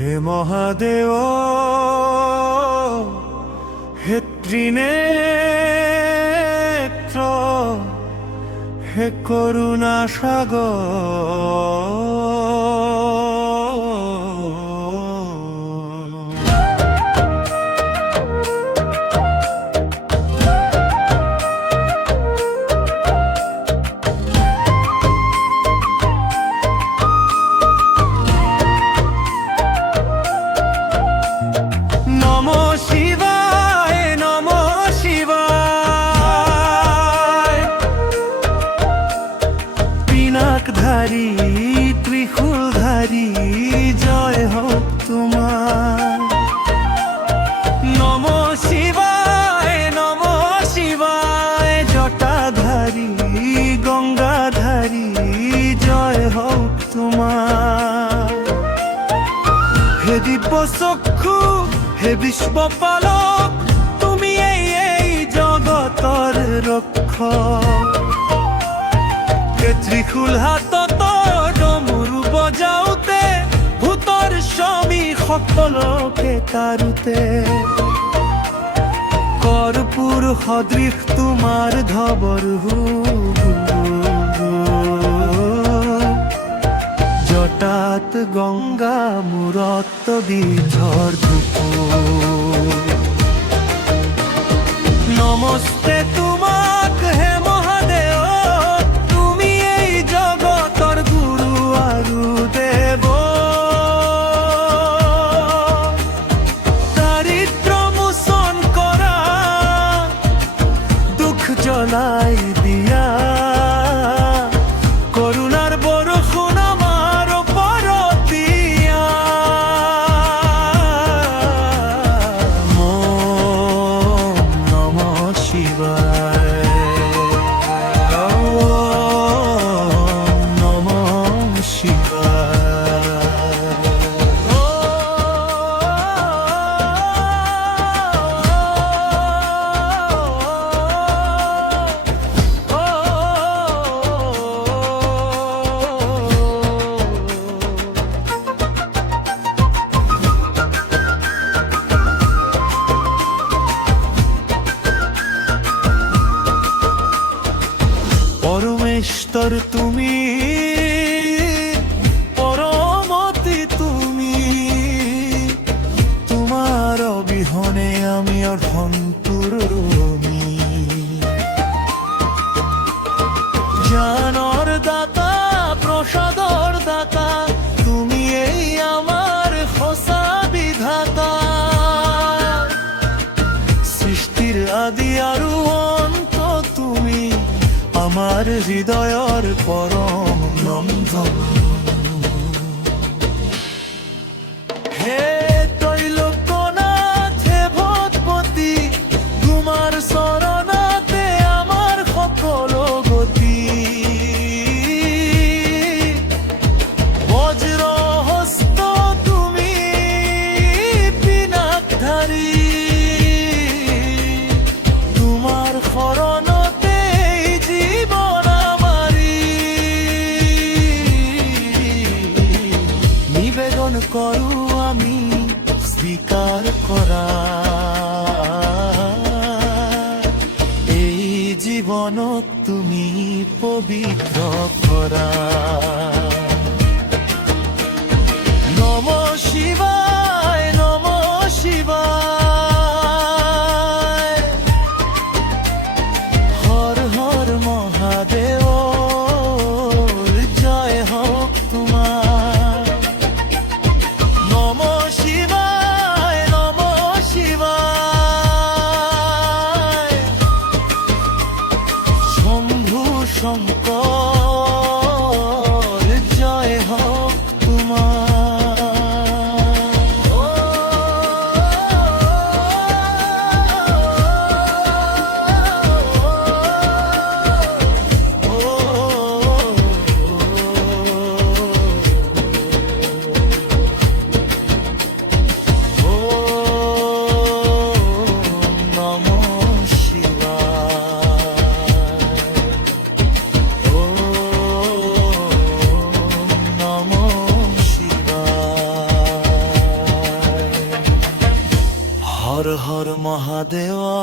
হে মহাদেব হে ত্রিনেত্র হে করুণা সাগর ধারী ত্রিশূলধারী জয় হোক তোমার। নম শিবায় জটাধারী গঙ্গাধারী জয় হোক তোমার। হে দিব্য চক্ষু হে বিশ্বপালক তুমি এই জগতৰ ৰক্ষক। ত্রিশূল হাতত ডমৰু বজাওতে ভূতৰ স্বামী সকলকে তাৰুতে। কৰ্পূৰ সদৃশ তোমাৰ ধৱৰ জটাত গংগা মূৰত বিধৰ ধূপ। নমস্তে তোমাক হে মহাদেৱ জলাই দিয়া। করুণার বরষুণ আমার ওপৰত দিয়া। নম শিবায় নম শিবায়। পরমেশ্বর তুমি পরমতি তুমি, তোমার অবিহনে আমি অর্ধন্তর রমি। জানর দাতা প্রসাদর দাতা তুমি এই আমার খোসা বিধাতা। সৃষ্টির আদি আৰু অন্ত তুমি আমার হৃদয়ৰ পৰম নন্দন। হে ত্ৰৈলোক্যনাথ হে ভগৱতী তোমাৰ চৰণতে আমাৰ সকলো গতি। বজ্ৰ হস্ত তুমি পিনাকধাৰী তোমাৰ শৰণ করু আমি স্বীকার করা। এই জীবনত তুমি পবিত্র করা। নম শিবায় নম শিবায় হর হর মহাদেব জয় হোক তোমার। নম শিবায় শম্ভু শঙ্কর হর হর মহাদেবা।